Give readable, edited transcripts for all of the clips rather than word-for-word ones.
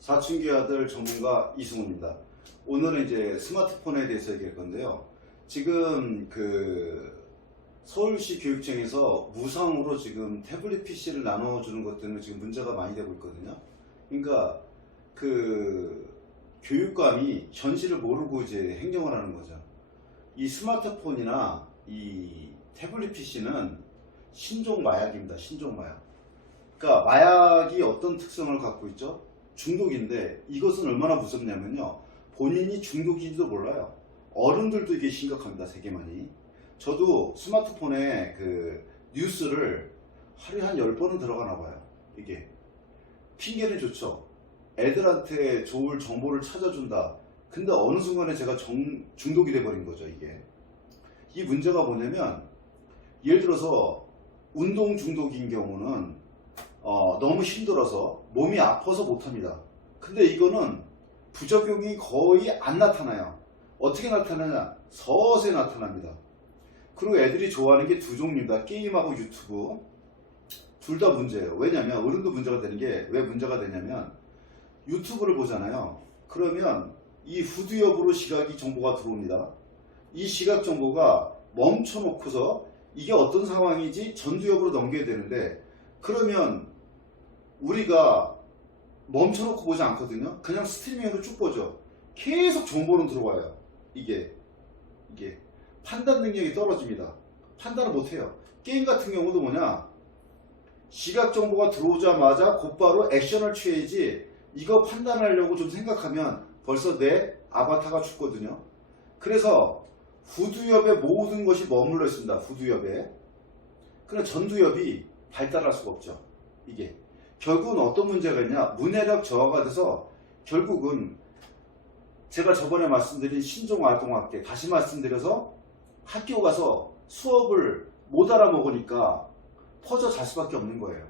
사춘기 아들 전문가 이승훈입니다. 오늘은 이제 스마트폰에 대해서 얘기할 건데요. 지금 서울시 교육청에서 무상으로 지금 태블릿 PC를 나눠주는 것 때문에 지금 문제가 많이 되고 있거든요. 그러니까 교육감이 현실을 모르고 이제 행정을 하는 거죠. 이 스마트폰이나 이 태블릿 PC는 신종 마약입니다. 신종 마약. 그러니까 마약이 어떤 특성을 갖고 있죠? 중독인데 이것은 얼마나 무섭냐면요. 본인이 중독인지도 몰라요. 어른들도 이게 심각합니다. 세계만이. 저도 스마트폰에 뉴스를 하루에 한 10번은 들어가나 봐요. 이게. 핑계는 좋죠. 애들한테 좋을 정보를 찾아준다. 근데 어느 순간에 제가 중독이 돼버린 거죠. 이게. 이 문제가 뭐냐면 예를 들어서 운동 중독인 경우는 너무 힘들어서 몸이 아파서 못합니다. 근데 이거는 부작용이 거의 안 나타나요. 어떻게 나타나냐? 서서히 나타납니다. 그리고 애들이 좋아하는 게 두 종류입니다. 게임하고 유튜브. 둘 다 문제예요. 왜냐면 어른도 문제가 되는 게 왜 문제가 되냐면 유튜브를 보잖아요. 그러면 이 후두엽으로 시각이 정보가 들어옵니다. 이 시각 정보가 멈춰놓고서 이게 어떤 상황이지 전두엽으로 넘겨야 되는데 그러면 우리가 멈춰놓고 보지 않거든요. 그냥 스트리밍으로 쭉 보죠. 계속 정보는 들어와요. 이게 판단 능력이 떨어집니다. 판단을 못해요. 게임 같은 경우도 뭐냐, 시각 정보가 들어오자마자 곧바로 액션을 취해야지 이거 판단하려고 좀 생각하면 벌써 내 아바타가 죽거든요. 그래서 후두엽에 모든 것이 머물러 있습니다. 후두엽에. 그럼 전두엽이 발달할 수가 없죠. 이게 결국은 어떤 문제가 있냐, 문해력 저하가 돼서 결국은 제가 저번에 말씀드린 신종아동학대 다시 말씀드려서 학교 가서 수업을 못 알아먹으니까 퍼져 잘 수밖에 없는 거예요.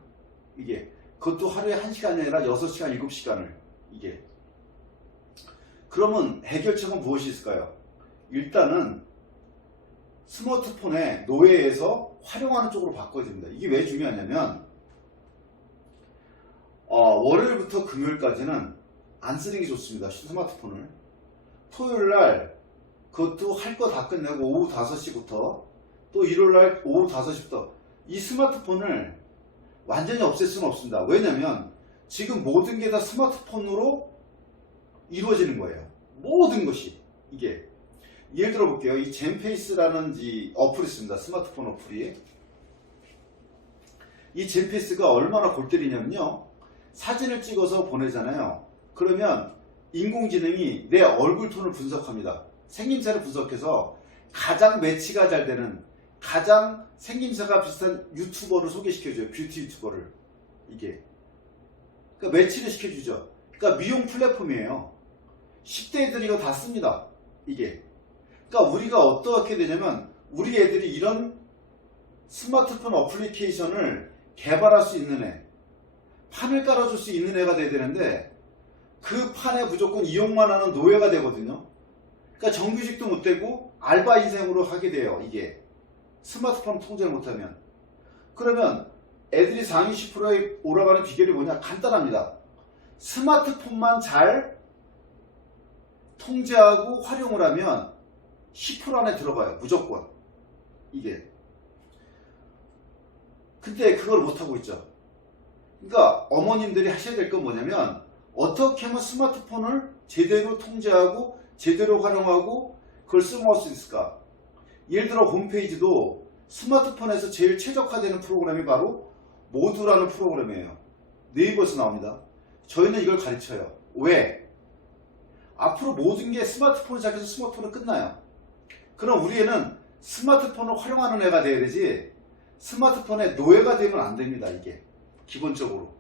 이게 그것도 하루에 1시간이 아니라 6시간 7시간을. 이게 그러면 해결책은 무엇이 있을까요? 일단은 스마트폰의 노예에서 활용하는 쪽으로 바꿔야 됩니다. 이게 왜 중요하냐면 월요일부터 금요일까지는 안 쓰는 게 좋습니다. 스마트폰을. 토요일날 그것도 할 거 다 끝내고 오후 5시부터 또 일요일날 오후 5시부터 이 스마트폰을 완전히 없앨 수는 없습니다. 왜냐면 지금 모든 게 다 스마트폰으로 이루어지는 거예요. 모든 것이. 이게 예를 들어 볼게요. 이 젠페이스라는 어플이 있습니다. 스마트폰 어플이. 이 젠페이스가 얼마나 골 때리냐면요. 사진을 찍어서 보내잖아요. 그러면 인공지능이 내 얼굴 톤을 분석합니다. 생김새를 분석해서 가장 매치가 잘 되는, 가장 생김새가 비슷한 유튜버를 소개시켜줘요. 뷰티 유튜버를. 이게. 그러니까 매치를 시켜주죠. 그러니까 미용 플랫폼이에요. 10대들이 이거 다 씁니다. 이게. 그러니까 우리가 어떻게 되냐면 우리 애들이 이런 스마트폰 어플리케이션을 개발할 수 있는 애, 판을 깔아줄 수 있는 애가 돼야 되는데 그 판에 무조건 이용만 하는 노예가 되거든요. 그러니까 정규직도 못 되고 알바 인생으로 하게 돼요. 이게 스마트폰 통제를 못하면. 그러면 애들이 상위 10%에 올라가는 비결이 뭐냐? 간단합니다. 스마트폰만 잘 통제하고 활용을 하면 10% 안에 들어가요. 무조건. 이게. 근데 그걸 못하고 있죠. 그러니까 어머님들이 하셔야 될 건 뭐냐면 어떻게 하면 스마트폰을 제대로 통제하고 제대로 활용하고 그걸 쓸모할 수 있을까? 예를 들어 홈페이지도 스마트폰에서 제일 최적화되는 프로그램이 바로 모두라는 프로그램이에요. 네이버에서 나옵니다. 저희는 이걸 가르쳐요. 왜? 앞으로 모든 게 스마트폰을 시작해서 스마트폰으로 끝나요. 그럼 우리 애는 스마트폰을 활용하는 애가 돼야 되지 스마트폰의 노예가 되면 안 됩니다. 이게 기본적으로.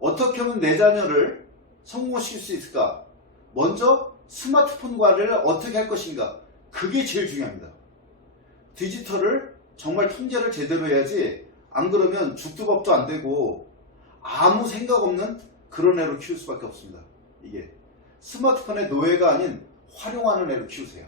어떻게 하면 내 자녀를 성공시킬 수 있을까? 먼저 스마트폰과를 어떻게 할 것인가? 그게 제일 중요합니다. 디지털을 정말 통제를 제대로 해야지 안 그러면 죽도 밥도 안 되고 아무 생각 없는 그런 애로 키울 수밖에 없습니다. 이게 스마트폰의 노예가 아닌 활용하는 애로 키우세요.